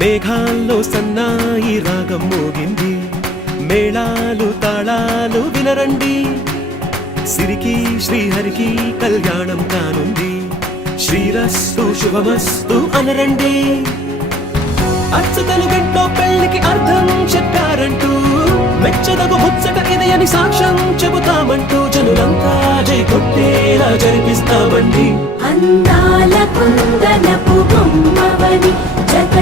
మేఘాల్లో సన్నాయి రాగం మోగింది, మేళాలు తాళాలు వినరండి. సిరికి శ్రీహరికి కళ్యాణం కానుంది, శ్రీరస్తు శుభమస్తు అనరండి. అచ్చతలు గంటో పెళ్లికి అర్థం చెప్పారంటూ, మెచ్చదగు ముచ్చట ఇది అని సాక్ష్యం చెబుతామంటూ, జనులంతా జై కొట్టేలా జరిపిస్తామండి. అందాల కుందనపు బొమ్మవని జత